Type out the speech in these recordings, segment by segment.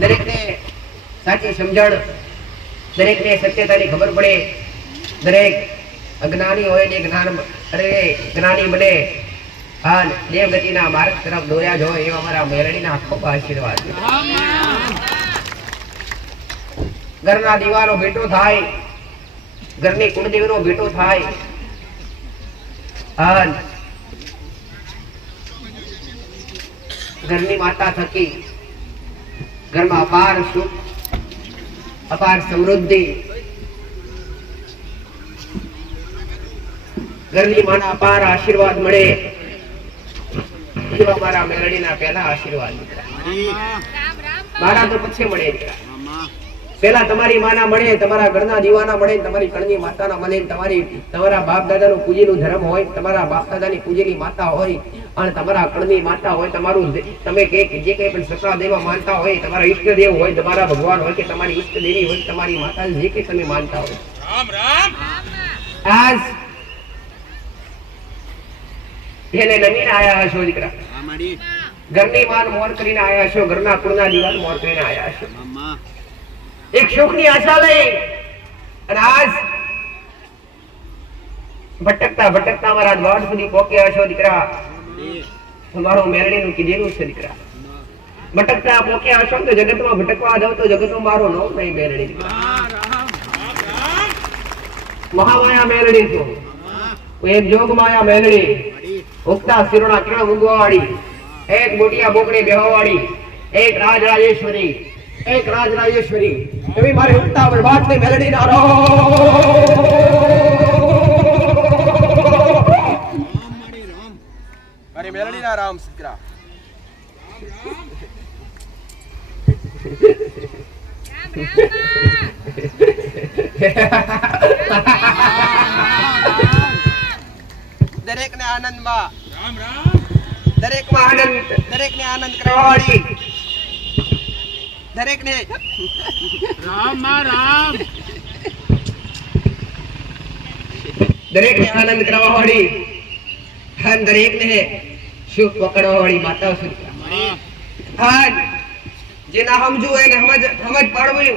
દરેકને સાચી સમજણ, દરેકને સત્યતાની ખબર પડે, દરેક અજ્ઞાની હોય ને જ્ઞાની બને, અને દેવગતિના માર્ગ તરફ દોર્યા જ હોય એવા અમારા મેલડીના ખૂબ આશીર્વાદ. ઘરના દીવાનો ભેટો થાય, ઘરની કુળદેવીનો ભેટો થાય, અને ઘરની માતા થકી ઘરમાં અપાર સુખ, અપાર સમૃદ્ધિ, ઘરની માના અપાર આશીર્વાદ મળે એવા મારા મેલડીના પહેલા આશીર્વાદ. મારા તો પછી મળે, પેલા તમારી માના મળે, તમારા ઘરના દીવાના મળે, તમારી કણની માતાના મળે, તમારા બાપ દાદાનું પૂજેલું ધર્મ હોય, તમારા બાપ દાદાની પૂજેલી માતા હોય, અને તમારા કણની માતા હોય, તમારું તમે જે કઈ પણ સકળા દેવા માનતા હોય, તમારા ઈષ્ટદેવ હોય, તમારા ભગવાન હોય કે તમારી ઈષ્ટદેવી હોય, તમારી માતા જે કઈ તમે માનતા હોય, રામ રામ આજ એને નમીને આયા હશો દીકરા. ઘરની માન મોર કરીને આયા હશો, ઘરના કુળના દીવાન મોર કરીને આયા હશો, એક સુખની આશા લઈ, અને આજ ભટકતા ભટકતા મારા દ્વાર સુધી પહોંચ્યા હશો દીકરા. તમારું મેરડીનું કીધેલું છે દીકરા, ભટકતા પહોંચ્યા હશો તો જગતમાં ભટકવા જાવ તો જગતમાં મારો નામ નહીં મેરડી. મહામાયા મેરડી છું, એક જોગ માયા મેરડી, ઉગતા શિરોના કિરણ મૂંગવાવાળી, એક મોટિયા બોકડી બેહવાવાળી, એક રાજરાજેશ્વરી, એક રાજરાજેશ્વરી એવી મારી ઉગતા બરબાદની મેલડી ના રો. મારી મેલડી ના રામ સિકરા. દરેક ને આનંદ માં રામ રામ, દરેક માં આનંદ, દરેક ને આનંદ કરવાવાળી, દરેક ને રામ માં રામ, દરેક ને આનંદ કરવાવાળી, અને દરેક ને સુખ પકડવાવાળી માતા સુખા. જેના સમજુ એને સમજ પાડવી,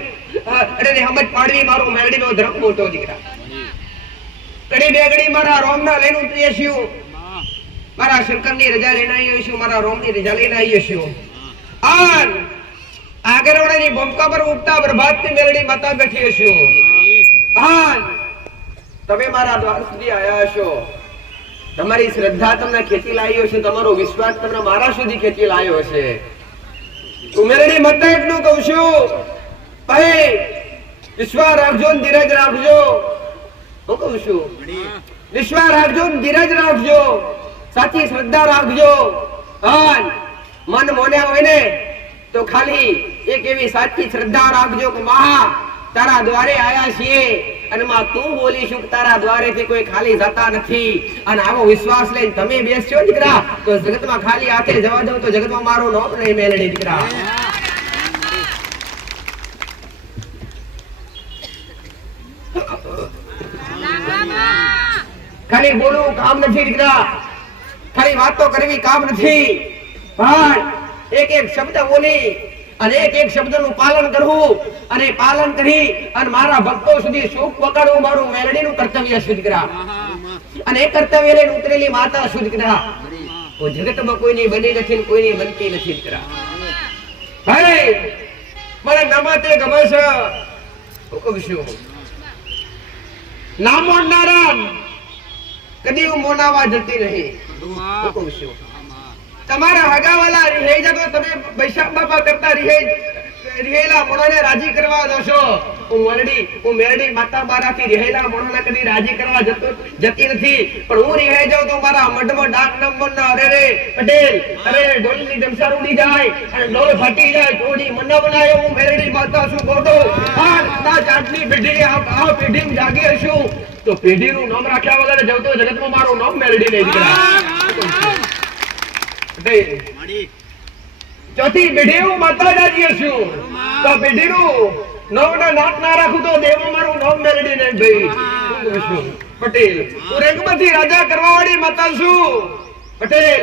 અને સમજ પાડવી મારો મેરડીનો ધર્મ મોટો દીકરા. કડી બેગડી મારા રોમના લઈને ઉતરીએ છીએ, મારા શંકરની રજા લઈને આવીએ છીએ, મારા રોમની રજા લઈને આવીએ છીએ. અને આગળવાળાની ભૂમિકા પર ઉગતા પ્રભાતની મેરડી માતા બેઠી હશો, અને તમે મારા દ્વાર સુધી આવ્યા હશો. તમારી શ્રદ્ધા તમને ખેંચી લાવી હશે, તમારો વિશ્વાસ તમને મારા સુધી ખેંચી લાવ્યો હશે. હું મેરડી માતા એટલું કહું છું, ભાઈ વિશ્વાસ રાખજો, ધીરજ રાખજો. હું કહું છું વિશ્વાસ રાખજો, ધીરજ રાખજો, સાચી શ્રદ્ધા રાખજો. અને મન મોન્યા હોય ને તો ખાલી એક એવી સાચી શ્રદ્ધા રાખજો કે મા તારા દ્વારે આયા છીએ, અને માં તું બોલીશું તારા દ્વારેથી કોઈ ખાલી જતા નથી. અને આવો વિશ્વાસ લઈને તમે બેસજો દીકરા તો જગતમાં ખાલી હાથે જવા દઉં તો જગતમાં મારું નામ નહીં મેલડી દીકરા. ખાલી બોલવું કામ નથી દીકરા, ખાલી વાતો કરવી કામ નથી, પણ એક એક શબ્દ બોલી અને એક એક શબ્દનું પાલન કરવું, અને પાલન કરી અને મારા ભક્તો સુધી સુખ પકડવું મારું મેલડીનું કર્તવ્ય છે દીકરા. અને એ કર્તવ્ય લઈને ઉતરેલી માતા છું દીકરા. જગતમાં કોઈની બની નથી, કોઈની બનતી નથી દીકરા. ભાઈ મને નમતે ગમે છે, હું કહું છું ના મોડનારા કદી હું મોનાવા જતી નહીં. હું કહું છું તમારા હગાવાલા રહી જતો તમે વૈશાખ બાપા કરતા રિહેલા મોણાને રાજી કરવા દોશો. હું મેરડી માતા મારાથી રિહેલા મોણાને કદી રાજી કરવા જતી નથી, પણ હું રિહાઈ જાઉં તો મારા મઢમાં ડાક નંબર ના અરે રે પટેલ, અરે ઢોલની ડમસાર ઉડી જાય અને ઢોલ ફાટી જાય, થોડી મન બનાયો હું મેરડી માતા છું ગોડો. આ કદાચ આટલી પેઢી આ પેઢી જાગી હશું તો પેઢીનું નામ રાખ્યા વગર જવતો જગતમાં મારું નામ મેરડી નહીં દીકરા. ચોથી પેઢી હું માતા જાજી હશું તો પેઢીનું નામ નાક ના રાખું તો દેવો મારું નામ મેરડી નહીં ભાઈ. પટેલ હું રંગમાંથી રાજા કરવા વાળી માતા છું. પટેલ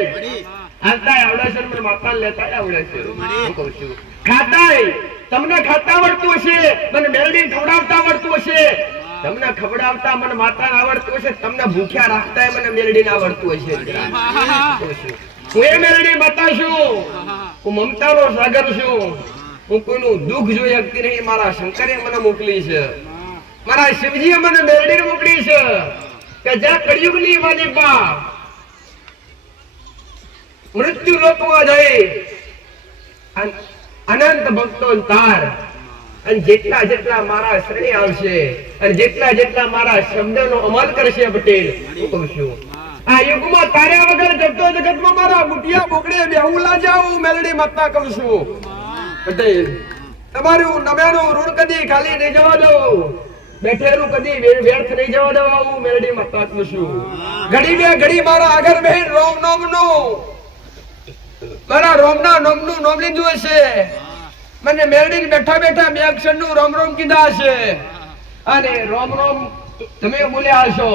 હાલતાય આવડે છે મને માતા લેતાય આવડે છે હું કહું છું ખાતાય તમને ખાતા આવડતું હશે મને મેલડી ખવડાવતા આવડતું હશે તમને ખવડાવતા મને માતા આવડતું હશે તમને ભૂખ્યા રાખતાય મને મેલડી આવડતું હશે હું એ મેલડી માતા છું હું મમતાનો સાગર છું હું કોઈનું દુઃખ જોઈ શકતી નહીં મારા શંકરે મને મોકલી છે મારા શિવજીએ મને મેલડી મોકલી છે કે જ્યાં કળિયુગની માની બાપ મૃત્યુ લોકમાં જઈ અનંત ભક્તો તાર અને જેટલા જેટલા મારા શરણે આવશે અને જેટલા જેટલા મારા શબ્દનો અમલ કરશે પટેલ હું કહું છું આ યુગમાં તાર્યા વગર જગતો જગતમાં મારા મુઠિયા બોકડે બેહુલા જાઉં મેલડી માતા કહું છું પટેલ તમારું નમ્યાનું ઋણ કદી ખાલી નહીં જવા દઉં બેઠેલું કદી વ્યર્થ નહીં જવા દઉં આવું મેલડી માતા કહું છું ઘડી બે ઘડી મારા આગળ બહેન રોમ નોમ નું મારા રોમના નોમનું નોમ લીધું હશે મને મેલડી બેઠા બેઠા બે અક્ષરનું રોમ રોમ કીધા હશે અને રોમ રોમ તમે બોલ્યા હશો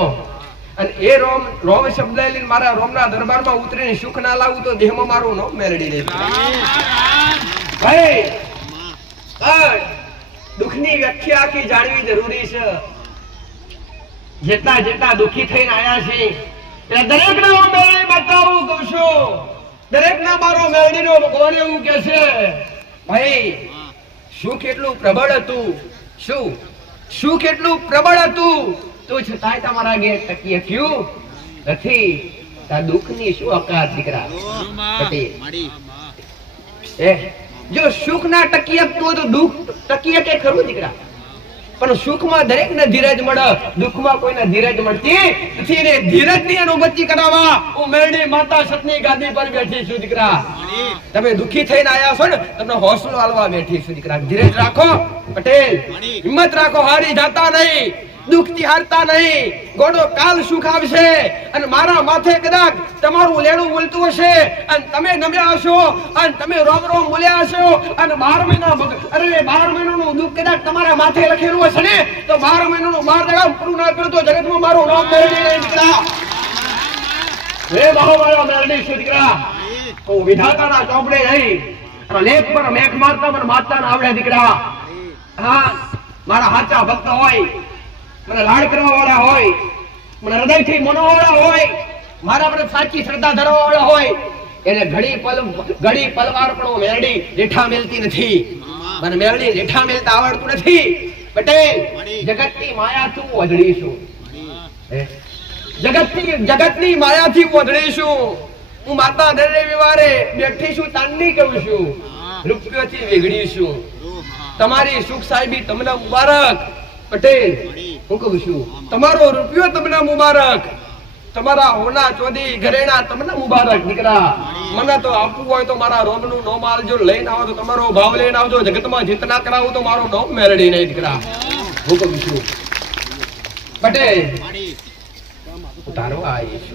અને એ રોમ રોમ શબ્દ લઈને મારા રોમના દરબારમાં ઉતરીને સુખ ના લાવું તો દેહમાં મારું નામ મેલડી લે ભાઈ દુઃખની વ્યાખ્યા આખી જાણવી જરૂરી છે જેટલા જેટલા દુઃખી થઈને આયા છે તે દરેક ને હું મેલડી બતાવું કહું છું દરેક ના મારો મેલડીનો ભગવાન એવું કે છે ભાઈ શું કેટલું પ્રબળ હતું શું કેટલું પ્રબળ હતું તો છતાંય તમારા ઘેર ટકી શક્યું નથી આ દુઃખની શું અકાત દીકરા જો સુખ ના ટકી શકતું તો દુઃખ ટકી શકે ખરું દીકરા પણ સુખમાં દરેક ને ધીરજ મળે દુઃખમાં કોઈને ધીરજ મળતી નથી ને ધીરજની અનુભૂતિ કરાવવા હું મેલડી માતા સતની ગાદી પર બેઠી છું દીકરા તમે દુઃખી થઈને આયા છો ને તમને હોસલો આલવા બેઠી છું દીકરા ધીરજ રાખો પટેલ હિંમત રાખો હારી જાતા નહીં દુઃખથી હારતા નહીં ગોડો કાલ સુખ આવશે અને મારા માથે કદાચ તમારું લેણું બોલતું હશે અને તમે નમ્યા હશો અને તમે રોમ રોમ બોલ્યા હશો અને 12 મહિના 12 મહિનાનું દુઃખ કદાચ તમારા માથે લખેલું હશે ને તો 12 મહિનાનું 12 દડા પૂરું ના કર્યું તો જગતમાં મારું નામ મેળવી નહીં દીકરા હે મહામાયા મેળવી છું દીકરા તો વિધાતાના ચોપડે નહીં અને લેખ પર મેઘ મારતા મને માતાને આવડે દીકરા હા મારા સાચા ભક્ત હોય મને લાડ કરવા વાળા હોય મને હૃદયથી મનોવાળા હોય મારા પર સાચી શ્રદ્ધા ધરવા વાળા હોય એને ઘડી પલવાર પણ મેરડી લેઠા મેલતી નથી મને મેરડી લેઠા મેલતા આવડતું નથી પટેલ જગતની માયાથી હું વધડી છું જગતની માયાથી હું વધડી છું હું માતા દરે વિવારે બેઠી છું તાનની કહું છું રૂપિયોથી વેગડી છું તમારી સુખ સાહેબી તમને મુબારક પટેલ હું કહું છું તમારો રૂપિયો તમને મુબારક તમારા હોના ચોદી ઘરેણા તમને મુબારક દીકરા મને તો આપવું હોય તો મારા રોમનું નામ આલજો લઈને આવો તો તમારો ભાવ લઈને આવજો જગતમાં જીતના કરાવું તો મારો નામ મેળડી નહીં દીકરા હું કહું છું પટેલ ઉતારો આવીશ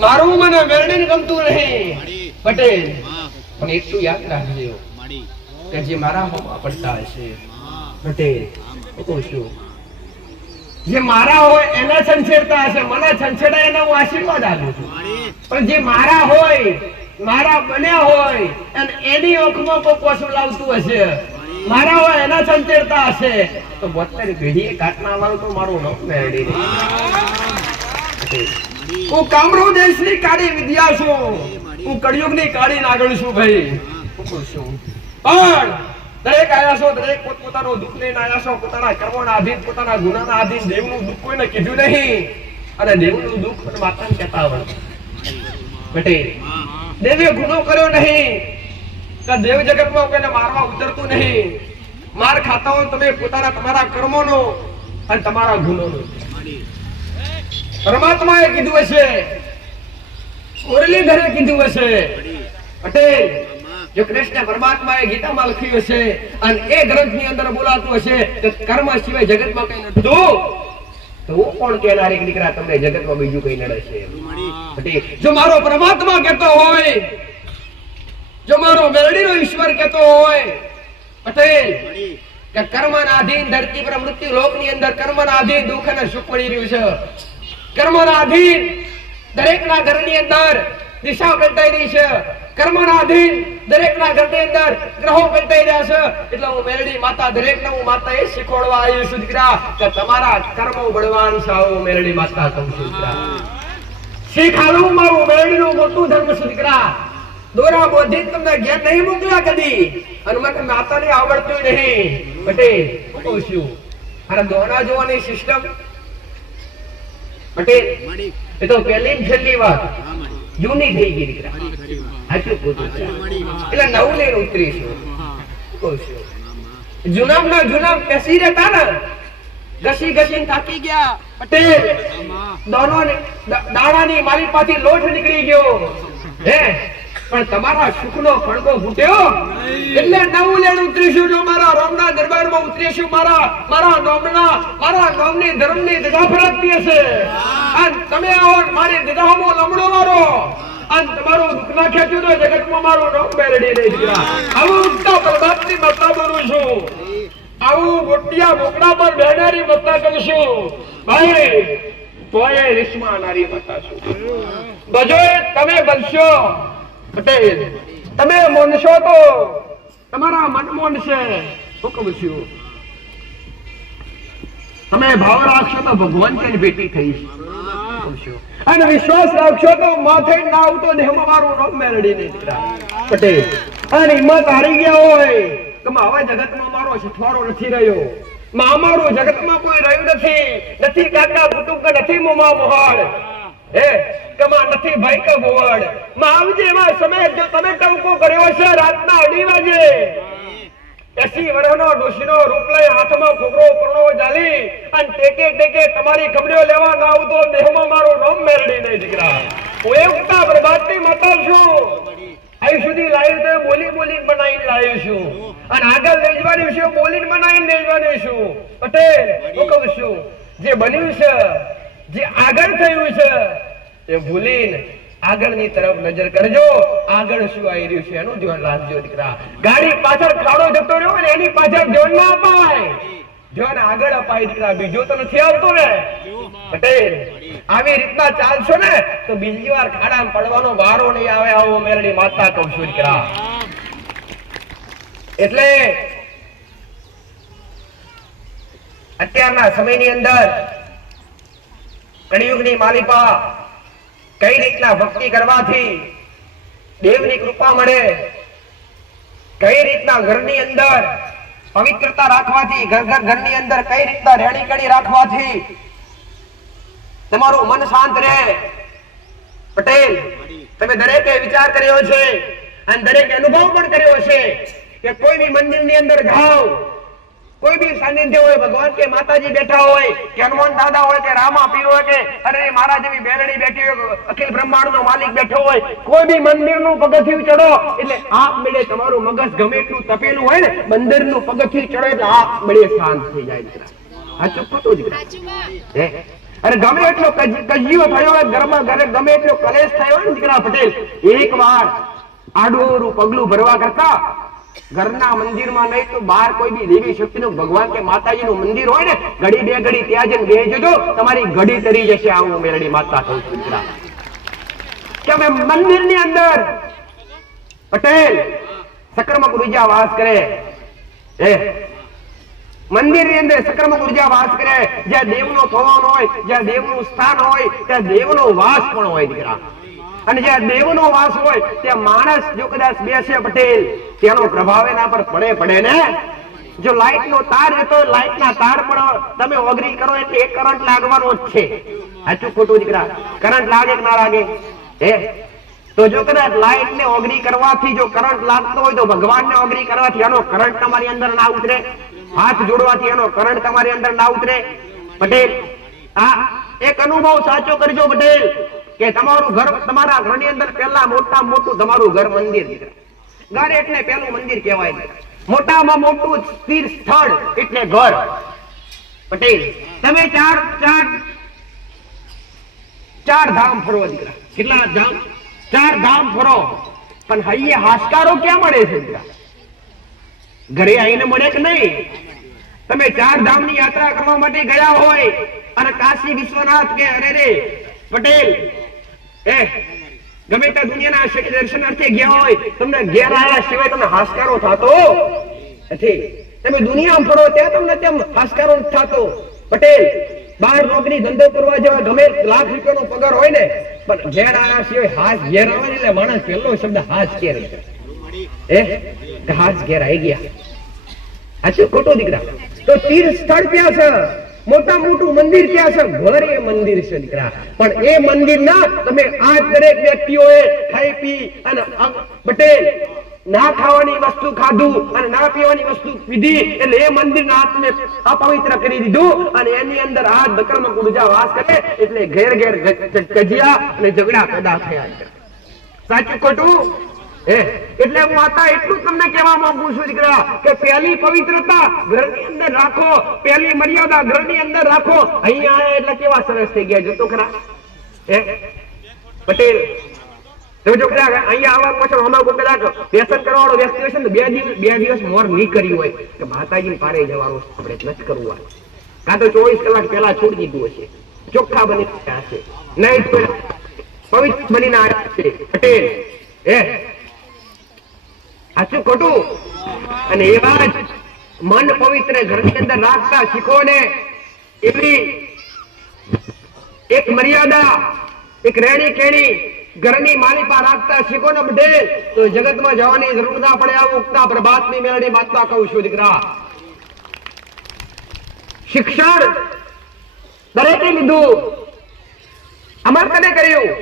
મારું મને મેળડીને ગમતું નહીં પટેલ પણ એટલું યાદ રાખજો કે જે મારા હોમાં પડતા હશે પટેલ હું છું જે મારા હોય એને છંછેડતા હશે મને છંછેડા એને હું આશીર્વાદ આપું છું પણ જે મારા હોય મારા બન્યા હોય અને એની આંખમાં કોઈ કોસું લાવતું હશે મારા હોય એના છંછેડતા હશે તો 72 પેઢીએ કાટના વાળું તો મારું નામ મેળડી હું કામરૂ દેશની કાળી વિદ્યા છું હું કળિયુગની કાળી નાગણ છું ભાઈ હું છું પણ દરેક આયા છો દરેક પોતપોતાનું દુઃખ લઈને આયા છો પોતાના કર્મોના આધીન પોતાના ગુનાના આધીન દેવનું દુઃખ કોઈને કીધું નહીં અને દેવનું દુઃખ માતાને કહેતા આવડે પટેલ દેવે ગુનો કર્યો નહીં કે દેવ જગતમાં કોઈને મારવા ઉતરતું નહીં માર ખાતા હો તમે પોતાના તમારા કર્મોનો અને તમારા ગુનોનો પરમાત્માએ કીધું હશે મુરલીધરે કીધું હશે પટેલ જો કૃષ્ણ પરમાત્માએ ગીતામાં લખ્યું હશે અને એ ગ્રંથની અંદર બોલાતું હશે કે કર્મ સિવાય જગતમાં કઈ નથી તો હું કોણ કહેનાર એક દીકરા તમને જગતમાં બીજું કઈ નડે છે જો મારો પરમાત્મા કહેતો હોય જો મારો મેલડીનો ઈશ્વર કહેતો હોય પટેલ કે કર્મના આધીન ધરતી પર મૃત્યુ લોકની અંદર કર્મના આધીન દુઃખ અને સુખ મળી રહ્યું છે કર્મના આધીન દરેકના ઘરની અંદર દિશા પલટાઈ રહી છે, કર્મના અધીન દરેકના ઘરની અંદર ગ્રહો પલટાઈ રહ્યા છે. એટલે હું મેરડી માતા દરેકને હું માતા એ શીખવાડવા આવી છું દીકરા કે તમારા કર્મો બળવાન છે. હું મેરડી માતા કહું છું દીકરા, શીખાડું મારું મેરડીનું મોટું ધર્મ છે દીકરા. દોરા બોધી તમને ઘેર નહીં મોકલ્યા કદી, અને મને માતાને આવડતું નહીં. પટેલ કહું છું, અરે દોરા જોવાની સિસ્ટમ પટેલ એ તો પહેલી ને છેલ્લી વાત જૂની થઈ ગઈ દીકરા. સાચું પૂછું એટલે નવું લઈને ઉતરીશું. કહું છું જુનામના જુનામ પેસી રહેતા ને, ઘસી ઘસીને થાકી ગયા પટેલ. દાણાની મારી પાછી લોટ નીકળી ગયો હે, પણ તમારા સુખનો ફણકો ફૂટ્યો એટલે નવું લેણ ઉતરીશું. જો મારા રામના દરબારમાં ઉતરીશું, મારા નામની ધર્મની ધજા ફરકતી હશે. અને તમે આવો મારી ધજામાં લમડો મારો અને તમારું દુઃખ ના ખેંચ્યું તો જગતમાં મારું નામ મેરડી નહીં દીકરા. આવું ઉગતા પ્રભાતની મત્તા બોલું છું, આવું મોટિયા મોકડા પર બેનારી મત્તા કરું છું ભાઈ. તોય રેશમા નારી મત્તા છું. બજોય તમે બનશો પટેલ, તમે મોનશો તો તમારા મન મોનશે. હું કહું છું તમે ભાવ રાખશો તો ભગવાન કઈ ભેટી થઈશ. અને વિશ્વાસ રાખશો તો માથે ના આવતો દેહમાં મારું નામ મેરડી નહીં દીકરા. પટેલ અને હિંમત હારી ગયા હોય તો હવે જગતમાં મારો શીખવાડો નથી રહ્યો, અમારું જગતમાં કોઈ રહ્યું નથી કાકા કુટુંબ કે નથી મોમા મોહાળ હે કમા નથી ભાઈ કે ગોવડ માં આવજે. એવા સમય જો તમે ટવકો કર્યો છે રાતના 2:30 વાગે, 80 વર્ષનો ડોશીનો રૂપ લઈ હાથમાં ફોગરો પરણો જાલી અને ટેકે તમારી ખબરીઓ લેવા ના આવતો દેહમાં મારું નામ મેરડી નહીં દીકરા. હું એકતા પ્રભાતની માતા છું. અહીં સુધી લાવ્યું તો બોલી બનાવીને લાવ્યું છું, અને આગળ લઈ જવાની વિશે બોલીને બનાવીને લઈ જવાની છું. પટેલ હું કહું છું જે બન્યું છે, જે આગળ થયું છે એ ભૂલીને આગળની તરફ નજર કરજો. આગળ શું આવી રહ્યું છે એનું ધ્યાન રાખજો દીકરા. ગાડી પાછળ ખાડો જતો રહ્યો ને એની પાછળ ધ્યાન ના અપાય, ધ્યાન આગળ અપાય દીકરા. બીજો તો નથી આવતો ને પટેલ. આવી રીતના ચાલશો ને તો બીજી વાર ખાડામાં પડવાનો વારો નહીં આવે. આવો મેરડી માતા કહું છું દીકરા. એટલે અત્યારના સમયની અંદર કળિયુગની માલિપા કઈ રીતના ભક્તિ કરવાથી દેવની કૃપા મળે, કઈ રીતના ઘરની અંદર પવિત્રતા રાખવાથી, ઘરની અંદર કઈ રીતના રેણી કડી રાખવાથી તમારું મન શાંત રહે. પટેલ તમે દરેકે વિચાર કર્યો છે અને દરેકે અનુભવ પણ કર્યો છે કે કોઈ બી મંદિરની અંદર જાઓ, કોઈ બી સાનિધ્ય હોય, ભગવાન કે માતાજી બેઠા હોય કે હનુમાન દાદા હોય કે રામા પીર હોય કે અરે મારા જેવી બેરડી બેઠી હોય, અખિલ બ્રહ્માંડનો માલિક બેઠો હોય, કોઈ બી મંદિરનું પગથિયું ચડો એટલે આપ મેળે તમારું મગજ ગમે એટલું તપેલું હોય ને, મંદિરનું પગથિયું ચડો એટલે આપ મેળે શાંત થઈ જાય દીકરા. આ ચોખ્ખું દીકરા. અરે ગમે એટલો કજિયો થયો હોય ઘરમાં, ગમે એટલો કલેશ થયો હોય ને દીકરા પટેલ, એક વાર આડોરું પગલું ભરવા કરતા ઘરના મંદિરમાં નહીં તો બહાર કોઈ બી દેવી શક્તિનું ભગવાન કે માતાજીનું મંદિર હોય ને, ઘડી બે ઘડી ત્યાં જઈને બેસી જજો, તમારી ઘડી તરી જશે. આવું મેરડી માતા કહું છું દીકરા. કે અમે મંદિરની અંદર પટેલ સક્રમક ઉર્જા વાસ કરે, મંદિરની અંદર સક્રમક ઉર્જા વાસ કરે. જ્યાં દેવનો થવાનો હોય, જ્યાં દેવનું સ્થાન હોય ત્યાં દેવનો વાસ પણ હોય દીકરા. અને જ્યાં દેવનો વાસ હોય ત્યાં માણસ જો કદાચ બેસે પટેલ, તેનો પ્રભાવ એના પર પડે ને. જો લાઈટનો તાર હતો, લાઈટના તાર પણ તમે ઓગરી કરો એટલે એક કરંટ લાગવાનો જ છે. સાચું ખોટું દીકરા? કરંટ લાગે કે ના લાગે? તો જો કદાચ લાઈટને ઓગરી કરવાથી જો કરંટ લાગતો હોય તો ભગવાનને ઓગરી કરવાથી એનો કરંટ તમારી અંદર ના ઉતરે, હાથ જોડવાથી એનો કરંટ તમારી અંદર ના ઉતરે. પટેલ આ એક અનુભવ સાચો કરજો પટેલ કે તમારું ઘર, તમારા ઘરની અંદર પહેલા મોટામાં મોટું તમારું ઘર મંદિર દીકરા. ઘર એટલે પહેલું મંદિર કહેવાય. મોટામાં મોટું સ્થિર સ્થળ એટલે ઘર. પટેલ તમે ચાર ધામ ફરો દીકરા. કેટલા ધામ? 4 ધામ ફરો, પણ હૈયે હાશકારો ક્યાં મળે છે દીકરા? ઘરે આવીને મળે કે નહીં? તમે 4 ધામની યાત્રા કરવા માટે ગયા હોય અને કાશી વિશ્વનાથ કે અરે રે પટેલ ગમે ત્યાં દુનિયાના દર્શન અર્થે ગયા હોય, તમને ઘેર આવ્યા સિવાય તમને હાશકારો થતો નથી. તમે દુનિયામાં ફરો ત્યાં તમને તેમ હાશકારો થતો. પટેલ બહાર નોકરી ધંધો કરવા જવા ગમે લાખ રૂપિયાનો પગાર હોય ને, પણ ઘેર આવ્યા સિવાય હાશ ઘેર આવે એટલે માણસ પહેલો શબ્દ હાશ ઘેર હાશ ઘેર આવી ગયા. સાચું ખોટું દીકરા? તો તીર્થ સ્થળ ક્યાં છે? મોટા મોટું મંદિર ક્યાં છે? ઘર એ મંદિર છે દીકરા. પણ એ મંદિર ના તમે આ દરેક વ્યક્તિઓએ ખાઈ પી અને પટેલ ના ખાવાની વસ્તુ ખાધું અને ના પીવાની વસ્તુ પીધી એટલે એ મંદિરના હાથને અપવિત્ર કરી દીધું અને એની અંદર હાથ બકરમાં ગુરજા વાસ કરે એટલે ઘેર ઘેર કજિયા અને ઝઘડા પેદા થયા. સાચું ખોટું? એટલે હું આતા એટલું તમને કહેવા માંગુ છું દીકરા કે પહેલી પવિત્રતા ઘરની અંદર રાખો, પહેલી મર્યાદા ઘરની અંદર રાખો. અહીંયા એટલે કેવા સરસ થઈ ગયા જોતો ખરા. પટેલ જોજો ખરા, અહીંયા આવવા પાછળ હમણાં કદાચ વ્યસન કરવાનો વ્યક્તિ હશે ને, બે દિવસ મોર નહીં કર્યું હોય કે માતાજીને પારે જવાનું આપણે નથી કરવું, કાં તો 24 કલાક પહેલા છોડી દીધું હશે, ચોખ્ખા બની ગયા હશે, નહીં પવિત્ર બનીને આવ્યા છે. પટેલ સાચું ખોટું? અને એવા જ મન પવિત્ર ઘરની અંદર રાખતા શીખો ને એવી એક મર્યાદા, એક રેણી કેણી ઘરની માલિપા રાખતા શીખો ને પટેલ, તો જગતમાં જવાની જરૂર ના પડે. આ ઉગતા પ્રભાતની મેળડી વાતમાં કહું છું દીકરા. શિક્ષણ દરેકે લીધું, અમર કને કર્યું?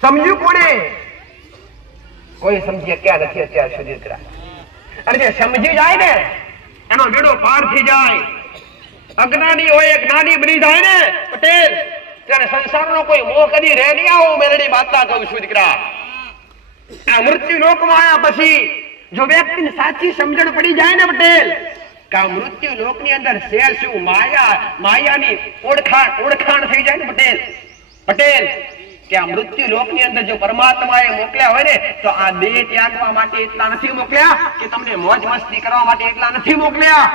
સમજ્યું કોને? કોઈ સમજી ક્યાં નથી અત્યાર સુધી દીકરા. અને જે સમજી જાય ને એનો બેડો પાર થઈ જાય. અજ્ઞાની હોય એક નાની બની જાય ને પટેલ, ત્યારે સંસારનો કોઈ મોહ કદી રહે નહીં. આવું મેલડી વાતતા કહું છું દીકરા. આ મૃત્યુ લોકમાં આવ્યા પછી જો વ્યક્તિને સાચી સમજણ પડી જાય ને પટેલ કે આ મૃત્યુ લોકની અંદર છે શું, માયાની ઓળખાણ થઈ જાય ને પટેલ કે આ મૃત્યુ લોકની અંદર જો પરમાત્માએ મોકલ્યા હોય ને તો આ દેહ ત્યાગવા માટે એટલા નથી મોકલ્યા કે તમને મોજ મસ્તી કરવા માટે એટલા નથી મોકલ્યા.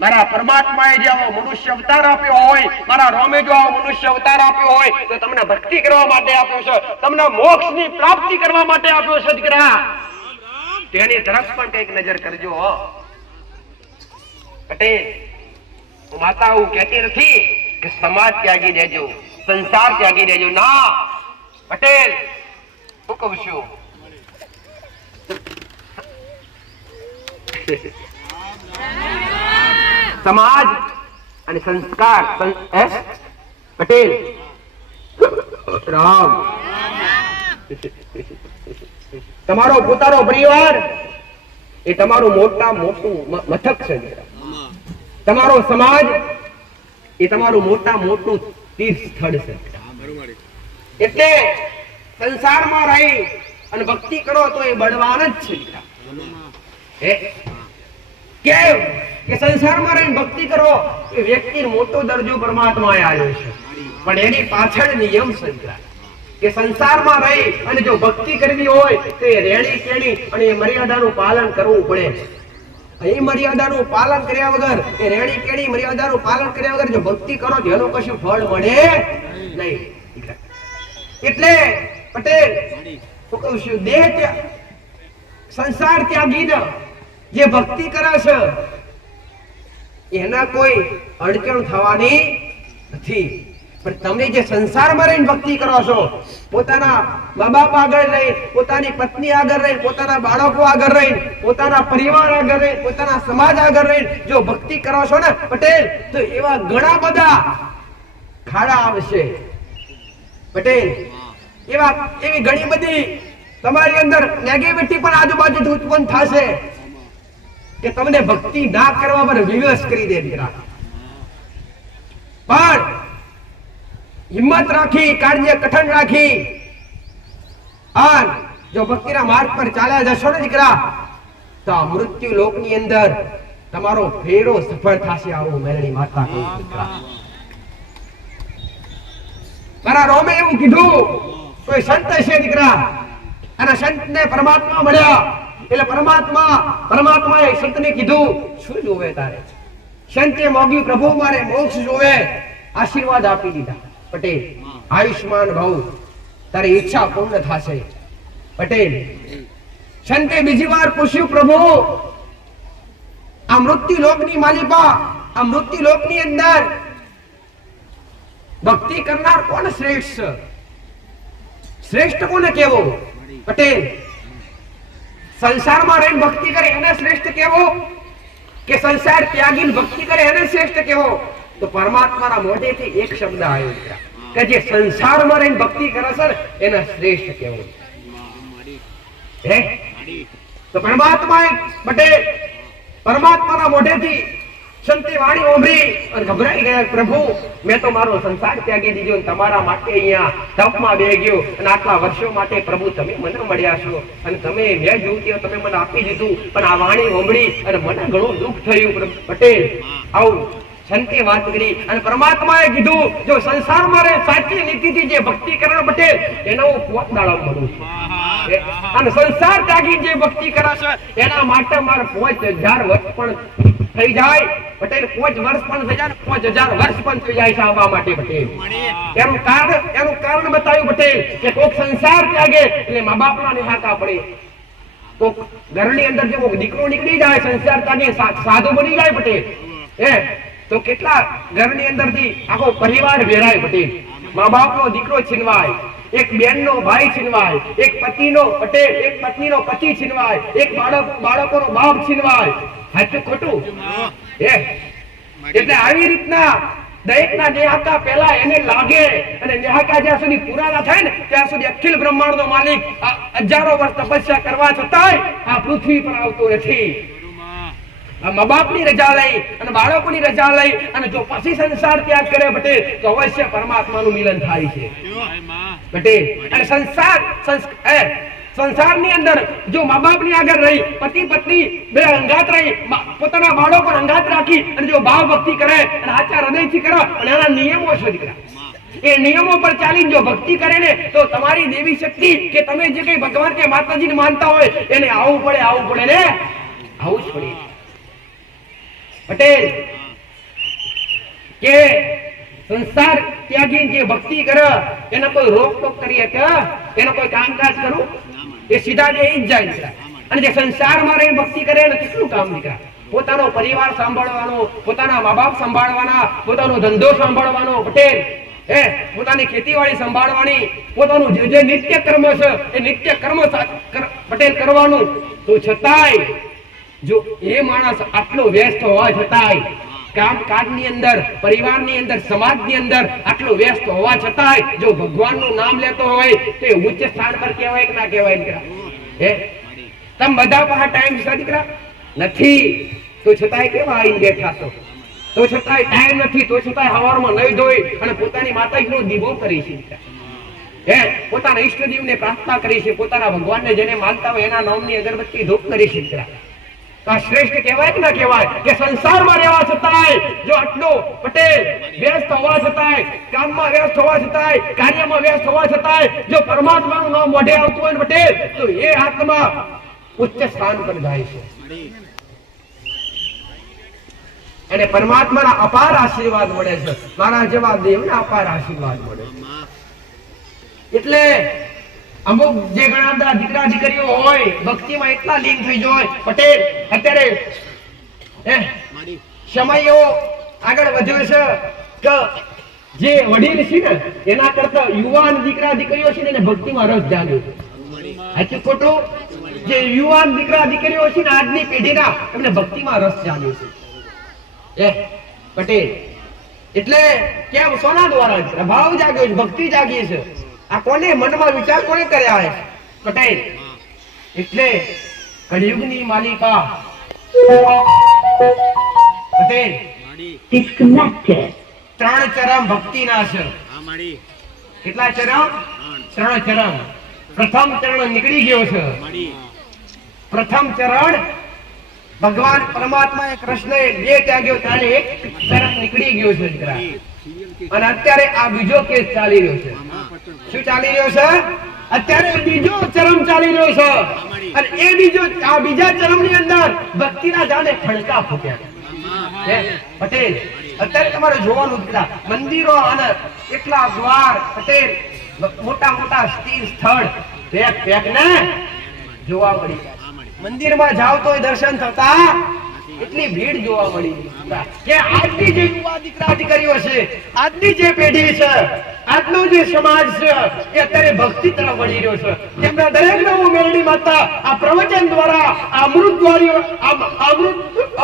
મારા પરમાત્માએ જે આવો મનુષ્ય અવતાર આપ્યો હોય, મારા રોમે જો આવો મનુષ્ય અવતાર આપ્યો હોય તો તમને ભક્તિ કરવા માટે આપ્યો છે, તમને મોક્ષની પ્રાપ્તિ કરવા માટે આપ્યો છે દીકરા. તેની તરફ પણ કઈક નજર કરજો પટેલ. હું માતા હું કહેતી નથી કે સમાજ ત્યાગી દેજો, સંસાર ત્યાગી દેજો, ના પટેલ હું કહું છું સમાજ અને સંસ્કાર પટેલ રામ તમારો પોતાનો પરિવાર એ તમારું મોટું મથક છે. તમારો સમાજ એ તમારું મોટું તીર્થ સ્થળ છે. એટલે સંસારમાં રહી અને ભક્તિ કરો તો એ બળવાન જ છે. કેમ કે સંસારમાં રહીને ભક્તિ કરો એ વ્યક્તિનો મોટો દરજ્જો પરમાત્માએ આવ્યો છે, પણ એની પાછળ નિયમ છે કે સંસારમાં રહી અને જો ભક્તિ કરવી હોય તો એ રેણી કેણી અને એ મર્યાદાનું પાલન કરવું પડે. એ મર્યાદાનું પાલન કર્યા વગર, એ રેણી કેણી મર્યાદાનું પાલન કર્યા વગર જો ભક્તિ કરો તો એનું કશું ફળ મળે નહીં. એટલે પટેલ હું કહું છું દેહ સંસાર ત્યાગીને જે ભક્તિ કરે છે એના કોઈ અડચણ થવાની નથી. પણ તમે જે સંસારમાં રહીને ભક્તિ કરો છો, પોતાના મા બાપ આગળ રહી, પોતાની પત્ની આગળ રહી, પોતાના બાળકો આગળ રહી, પોતાના પરિવાર આગળ રહી, પોતાના સમાજ આગળ રહી જો ભક્તિ કરો છો ને પટેલ તો એવા ઘણા બધા ખાડા આવશે પટેલ. એવી ઘણી બધી તમારી અંદર નેગેટિવિટી પણ આજુબાજુથી ઉત્પન્ન થશે કે તમને ભક્તિ ના કરવા પર વિવશ કરી દે દીકરા. પણ હિંમત રાખી, કાર્ય કઠણ રાખી અને જો ભક્તિના માર્ગ પર ચાલ્યા જશો ને દીકરા તો આ મૃત્યુ લોકની અંદર તમારો ફેરો સફળ થશે. આવું મેલડી માતા કહું દીકરા. મારા રોમે એવું કીધું કોઈ સંત છે દીકરા અને સંતને પરમાત્મા મળ્યા એટલે પરમાત્માએ સંતને કીધું શું જોવે તારે? સંતે મોગ્યું પ્રભુ મારે મોક્ષ જોવે, આશીર્વાદ આપી દીધા પટેલ. આયુષ્માન ભવ તારી ઈચ્છા પૂર્ણ થશે. પટેલ સંતે બીજી વાર પૂછ્યું, પ્રભુ આ મૃત્યુ લોકની માલિકા, આ મૃત્યુ લોકની અંદર ભક્તિ કરનાર કોણ શ્રેષ્ઠ છે? શ્રેષ્ઠ કોને કેવો? પટેલ સંસારમાં રહીને ભક્તિ કરે એને શ્રેષ્ઠ કેવો કે સંસાર ત્યાગીને ભક્તિ કરે એને શ્રેષ્ઠ કેવો? તો પરમાત્માના મોઢેથી એક શબ્દ આવ્યો કે જે સંસારમાં રહીને ભક્તિ કરે છે એને શ્રેષ્ઠ કેવો. હે તો પરમાત્માએ પટેલ પરમાત્માના મોઢેથી સંતે વાણી ઓંભળી અને ગભરાઈ ગયા, પ્રભુ મેં તો મારો સંસાર ત્યાગી દીધો અને તમારા માટે અહીંયા તપમાં બે ગયો અને આટલા વર્ષો માટે પ્રભુ તમે મને મળ્યા છો અને તમે મેં જોયું તમે મને આપી દીધું, પણ આ વાણી ઓંભળી અને મને ઘણું દુઃખ થયું. પટેલ આવું સંતે વાત કરી અને પરમાત્માએ કીધું જો સંસારમાં રહે સાચી નીતિથી જે ભક્તિ કરે પટેલ એનો હું પોત દાડો મળું છું, અને સંસાર ત્યાગી જે ભક્તિ કરે છે એના માટે મારે 5000 વર્ષ પણ થઈ જાય. પટેલ 5 વર્ષ પણ થઈ જાય, 5000 વર્ષ પણ થઈ જાય છે આવવા માટે. પટેલ એનું કારણ બતાવ્યું પટેલ કે કોક સંસાર ત્યાગે એટલે મા બાપના નિહાકા પડે, કોક ઘરની અંદર જે કોક દીકરો નીકળી જાય સંસાર ત્યાગે સાધુ બની જાય પટેલ, તો કેટલા ઘરની અંદરથી આખો પરિવાર વેરાય. પટેલ મા બાપનો દીકરો છીનવાય, એક બેનનો ભાઈ છીનવાય, એક પતિનો પટેલ એક પત્નીનો પતિ છીનવાય, એક બાળકોનો બાપ છીનવાય. સાચું ખોટું? એટલે આવી રીતના દરેકના નેહાકા પહેલા એને લાગે અને નેહાકા જ્યાં સુધી પૂરા ના થાય ને ત્યાં સુધી અખિલ બ્રહ્માંડનો માલિક હજારો વર્ષ તપસ્યા કરવા છતાંય આ પૃથ્વી પર આવતો નથી. મા બાપની રજા લઈ અને બાળકોની રજા લઈ અને જો પછી સંસાર ત્યાગ કરે પટેલ તો અવશ્ય પરમાત્માનું મિલન થાય છે. પટેલ અને સંસારની અંદર જો મા બાપની આગળ રહી પતિ પત્ની બે અંગાત રહી પોતાના બાળકો અંગાત રાખી અને જો ભાવ ભક્તિ કરે અને આચાર હૃદયથી કરે અને એના નિયમો છે દીકરા, એ નિયમો પર ચાલીને જો ભક્તિ કરે ને તો તમારી દેવી શક્તિ કે તમે જે કઈ ભગવાન કે માતાજીને માનતા હોય એને આવવું પડે ને, આવું જ પડે. પટેલ કે સંસાર ત્યાગી જે ભક્તિ કરે એને કોઈ રોકટોક કરીએ કે એનો કોઈ કામકાજ કરું એ સીધા એ જ જાય. અને જે સંસારમાં રહીને ભક્તિ કરે એને કેટલું કામ નીકળે, પોતાનો પરિવાર સાંભળવાનો, પોતાના મા બાપ સંભાળવાના, પોતાનો ધંધો સાંભળવાનો. પટેલ પોતાની ખેતીવાડી સંભાળવાની, પોતાનું જે નિત્ય કર્મ છે એ નિત્ય કર્મ પટેલ કરવાનું. તો છતાંય જો એ માણસ આટલો વ્યસ્ત હોવા છતાંય કામકાજની અંદર, પરિવારની અંદર, સમાજની અંદર આટલો વ્યસ્ત હોવા છતાંય જો ભગવાનનું નામ લેતો હોય તો એ ઉચ્ચ સ્થાન પર કહેવાય કે ના કહેવાય દીકરા? તમે બધા પાસે ટાઈમ છે દીકરા? નથી. તો છતાંય કેવા આવીને બેઠા છો? તો છતાંય ટાઈમ નથી, તો છતાંય સવારમાં નહીં ધોઈ અને પોતાની માતાજીનો દીવો કરી છે, પોતાના ઈષ્ટદેવને પ્રાર્થના કરી છે, પોતાના ભગવાનને જેને માનતા હોય એના નામની અગરબત્તી ધૂપ કરી છે દીકરા. શ્રેષ્ઠ કહેવાય કે ના કહેવાય? કે સંસારમાં રહેવા છતાંય જો આટલો પટેલ વ્યસ્ત હોવા છતાંય, કામમાં વ્યસ્ત હોવા છતાંય, કાર્યમાં વ્યસ્ત હોવા છતાંય જો પરમાત્માનું નામ મોઢે આવતું હોય પટેલ તો એ આત્મા ઉચ્ચ સ્થાન પર જાય છે અને પરમાત્માના અપાર આશીર્વાદ મળે છે. મારા જેવા દેવના અપાર આશીર્વાદ મળે છે. એટલે અમુક જે ઘણા બધા દીકરા દીકરીઓ હોય ભક્તિમાં એટલા લીન થઈ જાય પટેલ, અત્યારે સમય એવો આગળ વધ્યો છે કે જે વડીલ છે ને એના કરતા યુવાન દીકરા દીકરીઓ છે ને એને ભક્તિમાં રસ જાગ્યો છે. સાચું ખોટું? જે યુવાન દીકરા દીકરીઓ છે ને આજની પેઢીના એમને ભક્તિમાં રસ જાગ્યો છે પટેલ. એટલે કેમ? સોના દ્વારા ભાવ જાગ્યો છે, ભક્તિ જાગી છે. આ કોને મનમાં વિચાર કોને કર્યા છે પટેલ? એટલે કળિયુગની માલિકા પટેલ ત્રણ ચરમ ભક્તિના છે. કેટલા ચરમ? 3 ચરમ. પ્રથમ ચરણ નીકળી ગયો છે. પ્રથમ ચરણ ભગવાન પરમાત્માએ કૃષ્ણએ 2 ત્યાગ્યો ત્યારે 1 ચરણ નીકળી ગયો છે દીકરા. અને અત્યારે આ બીજો કેસ ચાલી રહ્યો છે. શું ચાલી રહ્યો છે? અત્યારે બીજો ચરમ ચાલી રહ્યો છે. અને એ બીજા ચરમની અંદર ભક્તિના જાને ખડકા ફૂટ્યા. પટેલ અત્યારે તમારે જોવાનું દીકરા મંદિરો અને કેટલા દ્વાર પટેલ મોટા મોટા સ્થિર સ્થળ પેક ને જોવા મળી મંદિરમાં જાવ તો દર્શન થતા એટલી ભીડ જોવા મળી કે આજની જે યુવા દીકરા દીકરીઓ છે, આજની જે પેઢી છે, આજનો જે સમાજ છે એ અત્યારે ભક્તિ તરફ વળી રહ્યો છે. તેમના દરેક નવું મેરડી માતા આ પ્રવચન દ્વારા, આ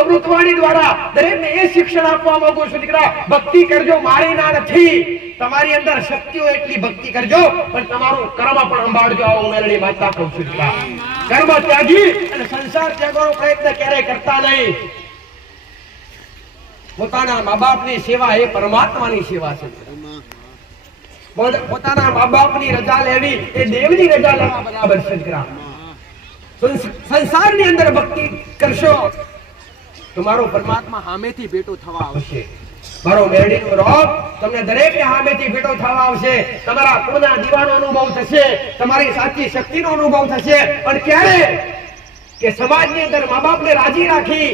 અમૃતવાણી દ્વારા દરેકને એ શિક્ષણ આપવા માંગુ છું, દીકરા ભક્તિ કરજો, મારી ના નથી. તમારી અંદર શક્તિ હોય એટલી ભક્તિ કરજો, પણ તમારું કર્મ પણ સંભાળજો. આવું મેરડી માતા કહું છું. કર્મ ત્યાગી અને સંસાર ત્યાગવાનો પ્રયત્ન ક્યારેય કરતા નહીં. પોતાના મા બાપની સેવા એ પરમાત્માની સેવા છે. પોતાના મા બાપની રજા લેવી એ દેવની રજા લેવા બરાબર છે. સંસારની અંદર ભક્તિ કરશો તમારો પરમાત્મા સામેથી ભેટો થવા આવશે. મારો મેરડીનો રોગ તમને દરેકને સામેથી ભેટો થવા આવશે. તમારા કુળના દીવાનો અનુભવ થશે, તમારી સાચી શક્તિનો અનુભવ થશે. પણ ક્યારે કે સમાજની અંદર મા બાપને રાજી રાખી,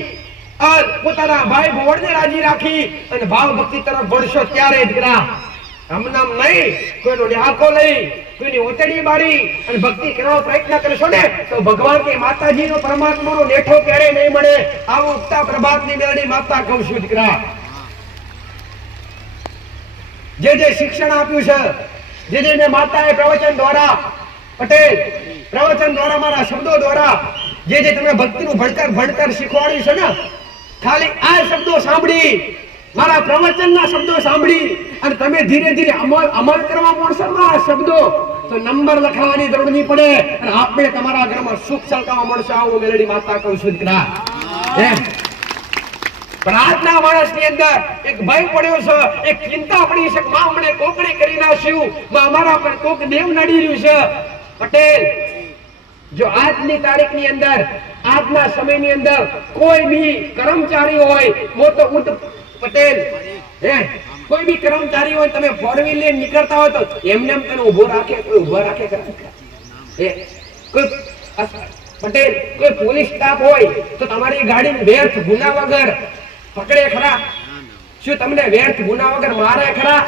પોતાના ભાઈ ભોળને રાજી રાખી અને ભાવ ભક્તિ તરફ વળશો ત્યારે દીકરા. હમણાં નહીં, કોઈનો ન્યાકો લઈ, કોઈની ઓતડી મારી અને ભક્તિ કરવાનો પ્રયત્ન કરશો ને તો ભગવાન કે માતાજીનો પરમાત્માનો લેઠો ક્યારે નહીં મળે. આવું ઉગતા પ્રભાતની મેરડી માતા કહું છું દીકરા. જે શિક્ષણ આપ્યું છે, જે મેં માતાએ પ્રવચન દ્વારા, પટેલ પ્રવચન દ્વારા, મારા શબ્દો દ્વારા જે તમે ભક્તિનું ભણતર શીખવાડ્યું છે ને, ખાલી આ શબ્દો સાંભળી, મારા પ્રવચનના શબ્દો સાંભળી અને તમે ધીરે ધીરે અમલ કરવા મળશો ને આ શબ્દો, તો નંબર લખાવવાની જરૂર નહીં પડે અને આપણે તમારા ઘરમાં સુખ સળકાવા મળશે. આવું મેરડી માતા કહું છું દીકરા. પણ આજના માણસની અંદર એક ભય પડ્યો છે, એક ચિંતા પડી છે, માં અમને કોકણે કરી નાખ્યું, માં અમારા પર કોક દેવ નડી રહ્યું છે. પટેલ, જો આજની તારીખની અંદર, આજના સમયની અંદર કોઈ બી કર્મચારી હોય, પટેલ કોઈ બી કર્મચારી હોય, તમે ફોર વ્હીલ લઈને નીકળતા હોય તો એમને તને ઉભો રાખે, કોઈ ઉભો રાખે પટેલ, કોઈ પોલીસ સ્ટાફ હોય તો તમારી ગાડીને વ્યર્થ ગુના વગર પકડે ખરા? શું તમને વ્યર્થ ગુના વગર મારે ખરા?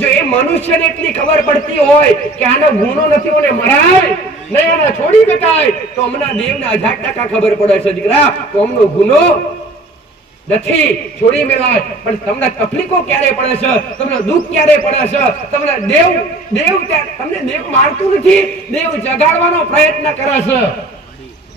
જો એ મનુષ્યને એટલી ખબર પડતી હોય કે આનો ગુનો નથી, ઓને મરાય નહીં, આને છોડી દેખાય, તો હમણાં દેવને 1000% ખબર પડે છે દીકરા તો અમનો ગુનો નથી, છોડી મેલાય. પણ તમને તકલીફો ક્યારે પડે છે, તમને દુઃખ ક્યારે પડે છે, તમને દેવ મારતું નથી, દેવ જગાડવાનો પ્રયત્ન કરે છે.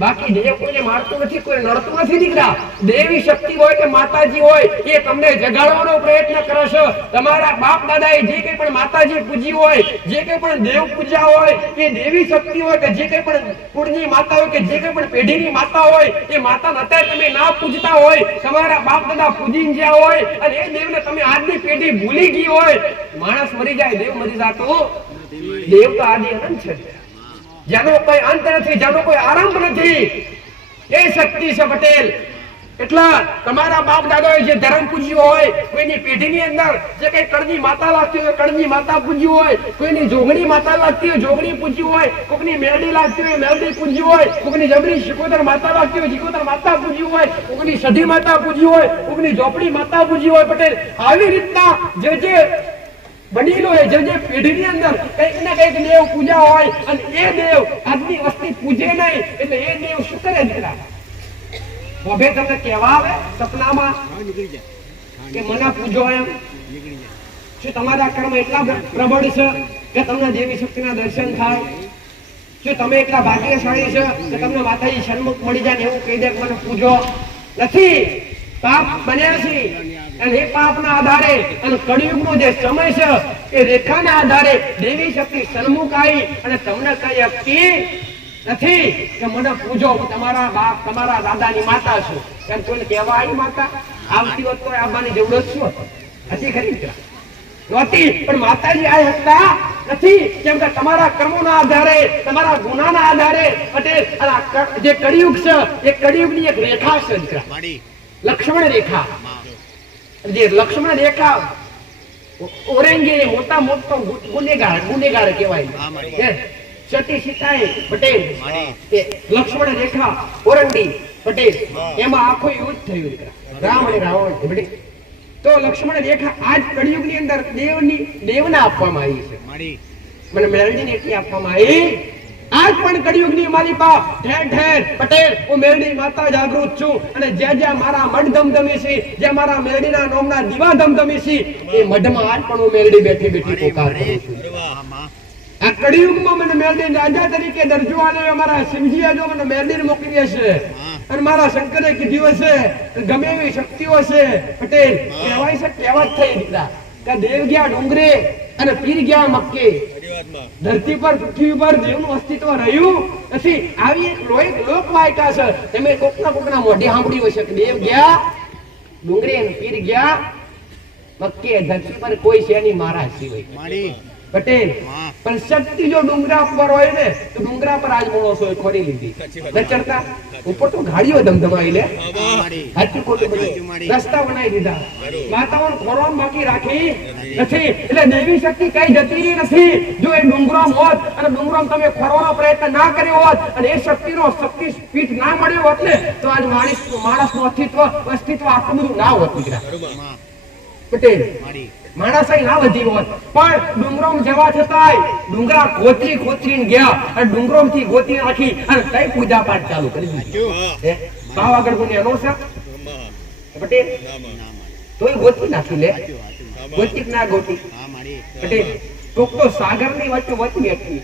બાકી દેવ કોઈને મારતું નથી, કોઈ નડતું નથી દીકરા. દેવી શક્તિ હોય કે માતાજી હોય એ તમને જગાડવાનો પ્રયત્ન કરે છે. તમારા બાપ દાદાએ જે કંઈ પણ માતાજી પૂજી હોય, જે કંઈ પણ દેવ પૂજા હોય, એ દેવી શક્તિ હોય કે જે કંઈ પણ કુળની માતા હોય કે જે કંઈ પણ પેઢીની માતા હોય, એ માતાને અત્યારે તમે ના પૂજતા હોય, તમારા બાપ દાદા પૂજીને જ્યાં હોય અને એ દેવને તમે આજની પેઢી ભૂલી ગઈ હોય, માણસ મરી જાય, દેવ મરી જાતો. દેવ તો આદિ અનંત છે, જેનો કોઈ અંત નથી, જેનો કોઈ આરંભ નથી, એ શક્તિ છે પટેલ. એટલા તમારા બાપ દાદાએ જે ધર્મ પૂજ્યું હોય, કોઈની પેઢીની અંદર જે કઈ કળની માતા લાગતી હોય કળની માતા પૂજ્યું હોય, કોઈની જોગણી માતા લાગતી હોય જોગણી પૂજ્યું હોય, કોઈની મેરડી લાગતી હોય મેરડી પૂજ્યું હોય, કોઈની જબરી શિકોતર માતા લાગતી હોય શિકોતર માતા પૂજ્યું હોય, કોઈની સધી માતા પૂજ્યું હોય, કોઈની ઝોપડી માતા પૂજી હોય. પટેલ, આવી રીતના જે વડીલો હોય, જે પેઢીની અંદર કઈક ને કઈક દેવ પૂજા હોય અને એ દેવ આજની વસ્તી પૂજે નહીં, એટલે એ દેવ શું કરે દીકરા? હવે તમને કહેવા આવે સપનામાં કે મને પૂજો એમ? શું તમારા કર્મ એટલા પ્રબળ છે કે તમને દેવી શક્તિના દર્શન થાય? શું તમે એટલા ભાગ્યશાળી છે કે તમને માતાજી સન્મુખ મળી જાય એવું કહી દે કે મને પૂજો? નથી. પાપ બન્યા છે અને એ પાપના આધારે અને કળિયુગનો જે સમય છે એ રેખાના આધારે દેવી શક્તિ સન્મુખ આવી અને તમને કઈ આપતી નથી કે મને પૂજો, તમારા બાપ તમારા દાદાની માતા છું. કેમ કોઈને કહેવા આવી માતા? આવતી હોત તો આવવાની જરૂરત શું હતી? ખરી નહોતી. પણ માતાજી આ હતા નથી, કેમ કે તમારા કર્મોના આધારે, તમારા ગુનાના આધારે જે કળિયુગ છે એ કળિયુગની એક રેખા છે લક્ષ્મણ રેખા. જે લક્ષ્મણ રેખા ઓરેંગે મોટા મોટો ગુનેગાર કહેવાય. સતી સીતાએ પટેલ લક્ષ્મણ રેખા ઓરંડી પટેલ, એમાં આખો યુદ્ધ થયું રામ અને રાવણ. તો લક્ષ્મણ રેખા આજ કળિયુગની અંદર દેવના આપવામાં આવી છે. મને મેલડીને એટલી આપવામાં આવી. આજ પણ કળિયુગની માલિકા ઠેર ઠેર પટેલ હું મેલડી માતા જાગૃત છું અને જ્યાં જ્યાં મારા મઢ ધમધમે છે, જ્યાં મારા મેલડીના નામના દીવા ધમધમે છે, એ મઢમાં આજ પણ હું મેલડી બેઠી બેઠી પોકાર કરું છું. આ કળિયુગમાં મને મેલડી રાજા તરીકે દરજ્જો આપ્યો. મારા શિવજીએ જો મને મેલડીને મોકલી હશે અને મારા શંકરે કીધું હશે ગમે એવી શક્તિઓ છે પટેલ કહેવાય છે, કહેવત થઈ દીકરા કે દેવ ગયા ડુંગરે અને પીર ગયા મક્કે. ધરતી પર પૃથ્વી પર દેવનું અસ્તિત્વ રહ્યું નથી. આવી એક લોકવાયકા છે. તમે કોકના મોઢે સાંભળ્યું હશે કે દેવ ગયા ડુંગરે અને પીર ગયા મક્કે. ધરતી પર કોઈ છે નહીં મારા સિવાય પટેલ. પણ શક્તિ જો ડુંગરા પર હોય ને તો ડુંગરા પર આજ માણસો ખોરી લીધી ન ચડતા ઉપર તો ગાડીઓ ધમધમાવી લે. સાચું ખોટું બધું રસ્તા બનાવી દીધા. વાતાવરણ ખોરવાનું બાકી રાખી નથી. એટલે દેવી શક્તિ કઈ જતી રહી નથી. જો એ ડુંગરામ હોત અને ડુંગરામ તમે ખોરવાનો પ્રયત્ન ના કર્યો હોત અને એ શક્તિનો શક્તિ પીઠ ના મળ્યો હોત ને તો આજ માણસનું અસ્તિત્વ આટલું બધું ના હોત દીકરા પટેલ. માણસ ના વધી હોત. પણ ડુંગરોમ જવા છતાંય ડુંગરા ખોતરીને ગયા અને ડુંગરોમ થી ગોતી રાખી અને કઈ પૂજા પાઠ ચાલુ કરી દીધી. પાવાગઢ કોને એનો છે પટેલ? તોય ગોતી નાખી લે. ગોતી ના ગોતી પટેલ. કોક તો સાગર ની વચ્ચે બેઠી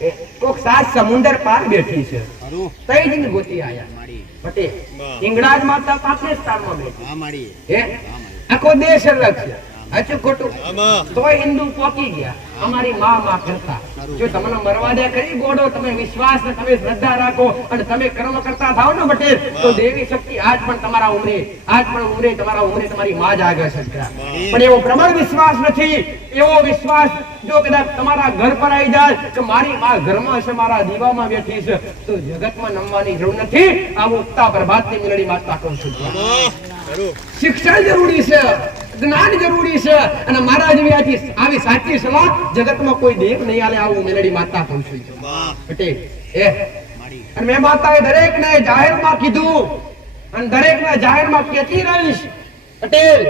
છે, કોક સાત સમુદ્ર પાર બેઠી છે, તઈ જ ગોતી આયા પટેલ. ઇંગળાજ માતા પાકિસ્તાનમાં બેઠી. આખો દેશ અલગ છે. સાચું ખોટું? તોય હિન્દુ પોકી ગયા અમારી માં કરતા. જો તમને મરવા દે કરી ગોડો, તમે વિશ્વાસ ને તમે શ્રદ્ધા રાખો અને તમે કર્મ કરતા થાવ ને પટેલ તો દેવી શક્તિ આજ પણ તમારા ઉમરે તમારા ઉમરે તમારી માં જ આગળ છે. પણ એવો પ્રબળ વિશ્વાસ નથી. એવો વિશ્વાસ જો કદાચ તમારા ઘર પર આવી જાય કે મારી માં ઘરમાં છે, મારા દીવામાં બેઠી છે, તો જગતમાં નમવાની જરૂર નથી. આવું ઉગતા પ્રભાતની મેલડી માતા કહું છું. શિક્ષણ જરૂરી છે, જ્ઞાન જરૂરી છે અને મારા જેવી આવી સાચી સલાહ જગતમાં કોઈ દેવ નહીં આલે. આવું મેલડી માતા કહું છું પટેલ. અને મેં માતાએ દરેકને જાહેરમાં કીધું અને દરેકને જાહેરમાં કહેતી રહીશ પટેલ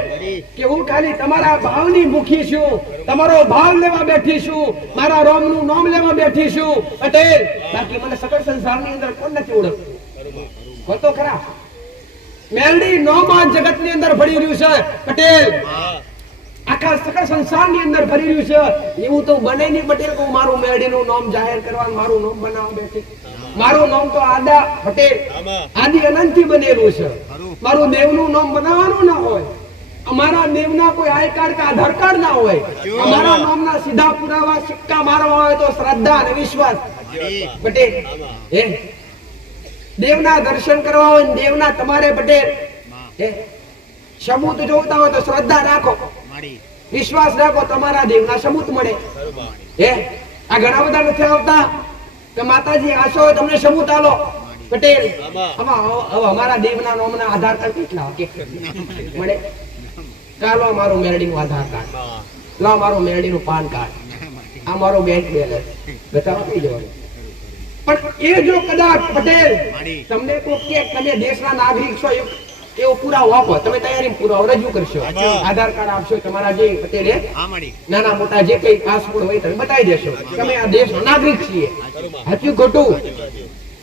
કે હું ખાલી તમારા ભાવની ભૂખી છું, તમારો ભાવ લેવા બેઠી છું, મારા રોમનું નામ લેવા બેઠી છું પટેલ. બાકી મને સકળ સંસારની અંદર કોણ નથી ઓળખતું. કહો ખરા મેલડી નોમાં જગતની અંદર ભરી રહ્યું છે પટેલ. આખા સકળ સંસારની અંદર ભરી રહ્યું છે. એવું તો બને નહીં પટેલ કે મારું મેલડીનું નામ જાહેર કરવાનું મારું નામ બનાવવા બેઠી. મારું નામ તો આદા પટેલ આદિ અનંતથી બનેલું છે. મારું દેવનું નામ બનાવવાનું ના હોય. અમારા દેવના કોઈ આઈ કાર્ડ કે આધાર કાર્ડ ના હોય. અમારા નામના સીધા પુરાવા સિક્કા મારવા હોય તો શ્રદ્ધા અને વિશ્વાસ પટેલ. દેવના દર્શન કરવા હોય દેવના તમારે પટેલ સબૂત જોતા હોય તો શ્રદ્ધા રાખો, વિશ્વાસ રાખો, તમારા દેવના સબૂત મળે. આ ઘણા બધા નથી આવતા કે માતાજી આશો તમને સબૂત આલો પટેલ. હવે અમારા દેવના નામના આધાર કાર્ડ કેટલા મળે? ચાલો મારું મેરડીનું આધાર કાર્ડ, લો મારું મેરડીનું પાન કાર્ડ, આ મારો બેંક બેલેન્સ બતાવવા કઈ જવાનું. પણ એ જો કદાચ પટેલ તમને કોઈ કે તમે દેશના નાગરિક છો એવો પુરાવો આપો, તમે તૈયારી પુરાવો રજૂ કરશો, આધાર કાર્ડ આપશો, તમારા જે પટેલ નાના મોટા જે કઈ પાસપોર્ટ હોય તમે બતાવી દેશો તમે આ દેશના નાગરિક છીએ. સાચું ખોટું?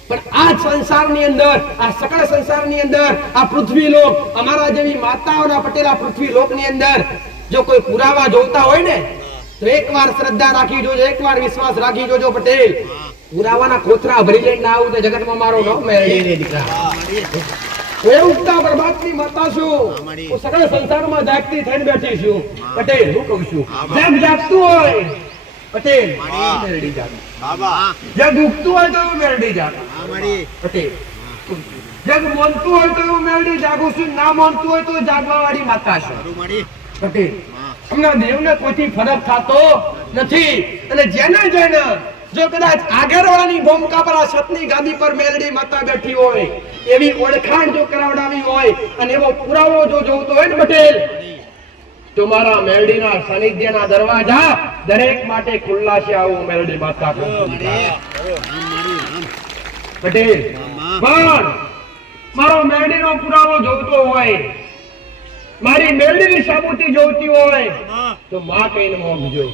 પણ આ સંસારની અંદર, આ સકળ સંસારની અંદર, આ પૃથ્વી લોક, અમારા જેવી માતાઓના પટેલ આ પૃથ્વી લોકની અંદર જો કોઈ પુરાવા જોતા હોય ને તો એકવાર શ્રદ્ધા રાખી જોજો, એકવાર વિશ્વાસ રાખી જોજો પટેલ. પુરાવાના કોથરા ભરી લઈને આવું તો જગતમાં મારો નામ મેળવી રે દીકરા. હું ઉગતા પ્રભાતની માતા છું, હું સકળ સંસારમાં જાગતી થઈને બેઠી છું પટેલ. હું કહું છું જગ જાગતું હોય પટેલ મેળવી જાગ, જગ ઉગતું હોય તો મેળવી જાગ પટેલ. જગ મોનતું હોય તો મેળવી જાગું છું, ના મોનતું હોય તો જાગવા વાળી માતા છું પટેલ. હમણાં દેવને કોઈથી ફરક થતો નથી. અને જેને જેને જો કદાચ આગળવાળાની ભૂમિકા પર આ સતની ગાદી પર મેલડી માતા બેઠી હોય એવી ઓળખાણ જો કરાવડાવી હોય અને એવો પુરાવો જો જોતો હોય ને પટેલ તો મારા મેલડીના સાનિધ્યના દરવાજા દરેક માટે ખુલ્લા છે. આવું મેલડી માતા પટેલ. પણ મારો મેલડીનો પુરાવો જોતો હોય મારી મેલડીની સાબુતી જોઈતી હોય તો માં કહીને મોકજો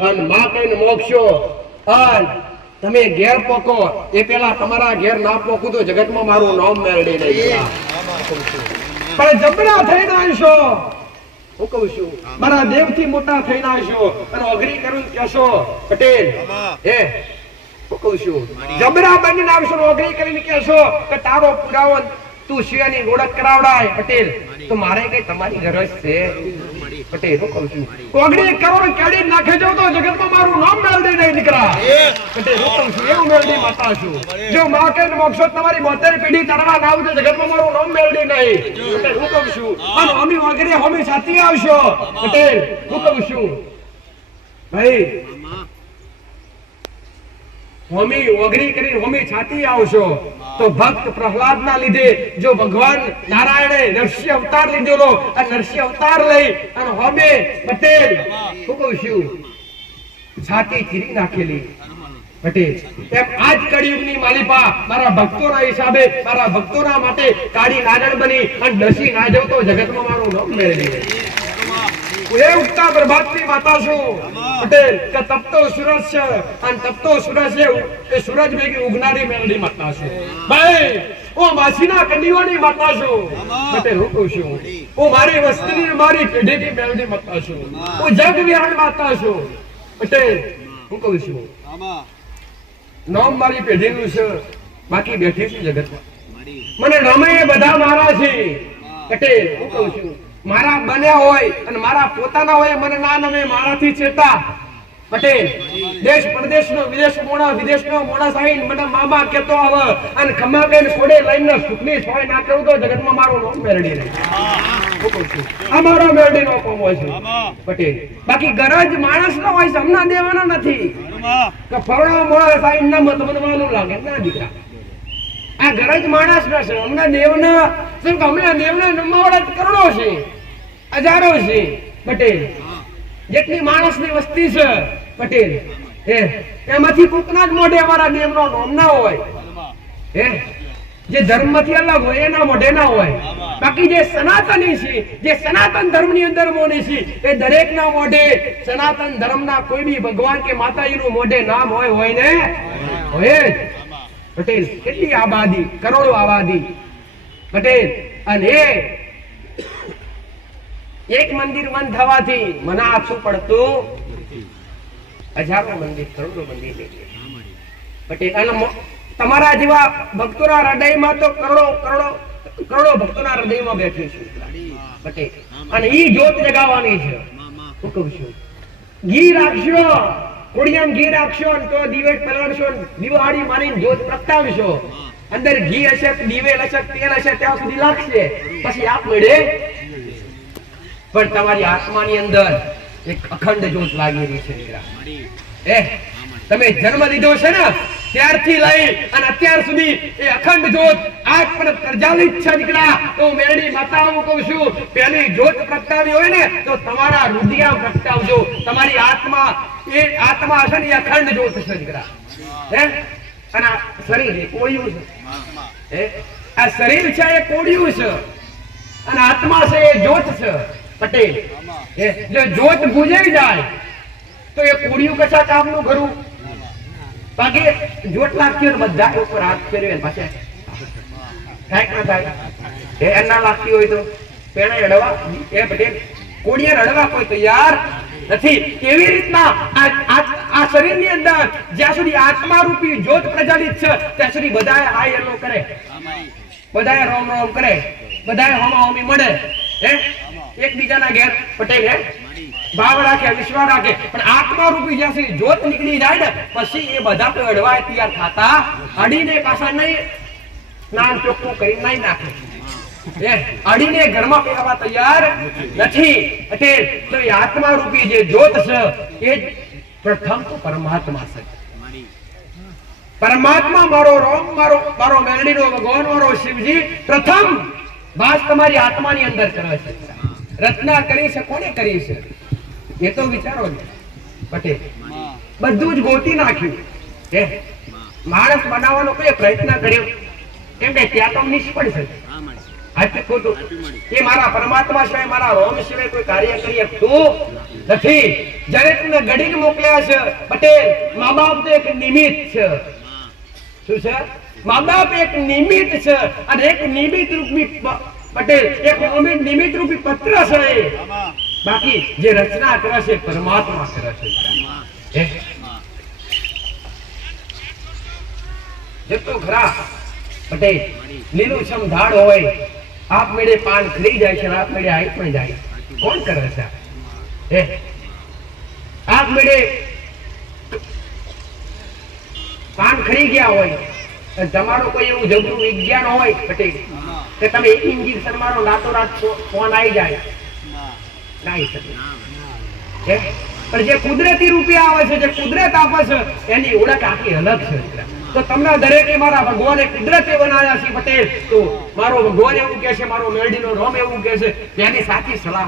અને માં કહીને મોકશો અને તમે ઘેર પોકો એ પેલા તમારા ઘેર ના પોકું તો જગતમાં મારું નામ મેલડી નહીં પણ જબરા થઈને આવશો હું કહું છું મારા દેવથી મોટા થઈને આવશો અને અઘરી કરું કહેશો પટેલ હે હું કહું છું જબરા બનીને આવશો અઘરી કરીને કહેશો કે તારો પુરાવો તું શિયાની ઓળખ કરાવડાય પટેલ તો મારે કઈ તમારી ગરજ છે પટેલ હું કહું છું કોગડી કરોડ કેડી નાખે જો તો જગતમાં મારું નામ મેલડી નહીં દીકરા પટેલ હું કહું છું એવું મેલડી માતા છું જો માં કે મોક્ષો તમારી 72 પેઢી તરવા ના આવે તો જગતમાં મારું નામ મેલડી નહીં પટેલ હું કહું છું અને અમે વગેરે અમે સાથી આવશો પટેલ હું કહું છું ભાઈ હોમી ઓગરી કરી હોમી છાતી આવશો તો ભક્ત પ્રહલાદ ના લીધે જો ભગવાન નારાયણે નરસિંહ અવતાર લીધેલો આ નરસિંહ અવતાર લઈ અને હોમે પટેલ હું કહું છું છાતી ચીરી નાખેલી પટેલ એમ આજ કળિયુગની માલિપા મારા ભક્તોના હિસાબે મારા ભક્તોના માટે કાળી નાગણ બની અને દસી ના જાવ તો જગતમાં મારું નામ મેળવી એ ઉગતા પ્રભાતની માતા છું પટેલ કે તપતો સૂરજ છે અને તપતો સૂરજ છે એ સૂરજ ભેગી ઉગનારી મેલડી માતા છું ભાઈ ઓ માસીના કન્યાની માતા છું પટેલ હું કહું છું ઓ મારી વસ્તીની મારી પેઢીની મેલડી માતા છું હું જગ વિહાર માતા છું પટેલ હું કહું છું નામ મારી પેઢીનું છે બાકી બેઠી છું જગતમાં મને નમે બધા મારા છે પટેલ હું કહું છું મારા બન્યા હોય અને મારા પોતાના હોય મને ના નમે મારાથી ચેતા પટેલ દેશ પ્રદેશનો વિદેશનો મોણા સાઈન મને મામા કેતો આવે અને ખમા કઈને ખોડે લઈને સુખની સોય ના કરું તો જગતમાં મારું નામ મેરડી નહીં હું કહું છું અમારો મેરડી નો કોમ હોય છે પટેલ બાકી ગરજ માણસ નો હોય છે હમણાં દેવાના નથી કે ફરણો મોણા સાઈન ના મત બનવાનું લાગે ના દીકરા આ ગરજ માણસ ના છે હમણાં દેવના શું કે હમણાં દેવના નમાવડા કરોડો છે હજારો છે પટેલ જેટલી માણસની વસ્તી છે પટેલ એમાંથી કોકના જ મોઢે અમારા દેવનો નામ ના હોય જે ધર્મથી અલગ હોય એના મોઢે ના હોય બાકી જે સનાતની છે જે સનાતન ધર્મની અંદર મોની છે એ દરેકના મોઢે સનાતન ધર્મના કોઈ બી ભગવાન કે માતાજીનું મોઢે નામ હોય ને હોય પટેલ કેટલી આબાદી કરોડો આબાદી પટેલ અને એક મંદિર બંધ થવાથી મને આછું પડતું હજારો મંદિર કરોડો મંદિર પટેલ અને તમારા જેવા ભક્તોના હૃદયમાં તો કરોડો ભક્તોના હૃદયમાં બેઠી છું પટેલ અને ઈ જ્યોત જગાવવાની છે હું કહું છું ઘી રાખશો કોડિયામ ઘી રાખશો તો દીવે પલાળશો દિવાળી માની જ્યોત પ્રગટાવશો અંદર ઘી હશે દીવેલ હશે તેલ હશે ત્યાં સુધી લાગશે પછી આપ મળે પણ તમારી આત્માની અંદર એક અખંડ જ્યોત લાગેલી છે તમે જન્મ લીધો છે ને ત્યારથી લઈ અને અત્યાર સુધી એ અખંડ જ્યોત આજ પણ પ્રજ્વલિત છે દીકરા તો મેરડી માતા હું કહું છું પેલી જ્યોત પ્રગટાવી હોય ને તો તમારા રુધિયા પ્રગટાવજો તમારી આત્મા એ આત્મા છે ને એ અખંડ જ્યોત છે દીકરા અને શરીર એ કોળિયું છે આ શરીર છે એ કોળિયું છે અને આત્મા છે એ જ્યોત છે પટેલ જો જ્યોત બુજાઈ જાય તો એ કોળિયું કશા કામનું કરું બાકી જ્યોત લાગતી હોય બધા ઉપર હાથ ફેરવે પાછા થાય ના થાય એ ના લાગતી હોય તો પેણા અડવા એ પટેલ કોળિયા અડવા કોઈ તૈયાર નથી કેવી રીતના આ શરીરની અંદર જ્યાં સુધી આત્મા રૂપી જ્યોત પ્રજ્વલિત છે ત્યાં સુધી બધાએ હાય હેલો કરે બધાએ રોમ રોમ કરે બધાએ હોમા હોમી મળે એકબીજાના ઘેર પટેલ ભાવ રાખે વિશ્વાસ રાખે પણ આત્મા રૂપી જ્યાં સુધી જ્યોત નીકળી જાય ને પછી એ બધા તો અડવાય તૈયાર થતા અડીને પાછા નહીં સ્નાન ચોખ્ખું કરી નહીં નાખે અડીને ઘરમાં પહેરવા તૈયાર નથી પટેલ તો એ આત્મા રૂપી જે જ્યોત છે એ પ્રથમ તો પરમાત્મા છે પરમાત્મા મારો રોમ મારો મેલડીનો ભગવાન મારો શિવજી પ્રથમ વાત તમારી આત્માની અંદર કરે છે રચના કરી છે કોને કરી છે એ તો વિચારો પટેલ બધું જ ગોતી નાખ્યું માણસ બનાવવાનો કોઈ પ્રયત્ન કર્યો કેમ કે ત્યાં તો નિષ્ફળ છે હાથી ખોટું એ મારા પરમાત્મા સિવાય મારા રોમ સિવાય કોઈ કાર્ય કરી શકતું નથી. જ્યારે તમને ગડીને મોકલ્યા છે પટેલ, મા બાપ તો એક નિમિત્ત છે. શું છે? મા બાપ એક નિમિત્ત છે અને એક નિમિત્ત રૂપી પટેલ એક નિમિત્ત રૂપી પત્ર છે. બાકી જે રચના કરે છે પરમાત્મા કરે છે. જેટલું ખરા પટેલ લીલું છમ ધાડ હોય, આપ મેળે પાન ખરી જાય છે, આપ મેળે આઈ પણ જાય. કોણ કરે છે? આપ મેળે પાન ખરી ગયા હોય, તમારો કોઈ એવું જબરું વિજ્ઞાન હોય પટેલ કે તમે એક ઇન્જેક્શન મારો રાતોરાત ફોન આવી જાય, ના આવી શકે. પણ જે કુદરતી રૂપે આવે છે, જે કુદરત આપે છે, એની ઓળખ આખી અલગ છે. તો તમને દરેકે મારા ભગવાને કુદરતે બનાવ્યા છે પટેલ. તો મારો ભગવાન એવું કહે છે, મારો મેરડીનો રોમ એવું કહે છે, તેની સાચી સલાહ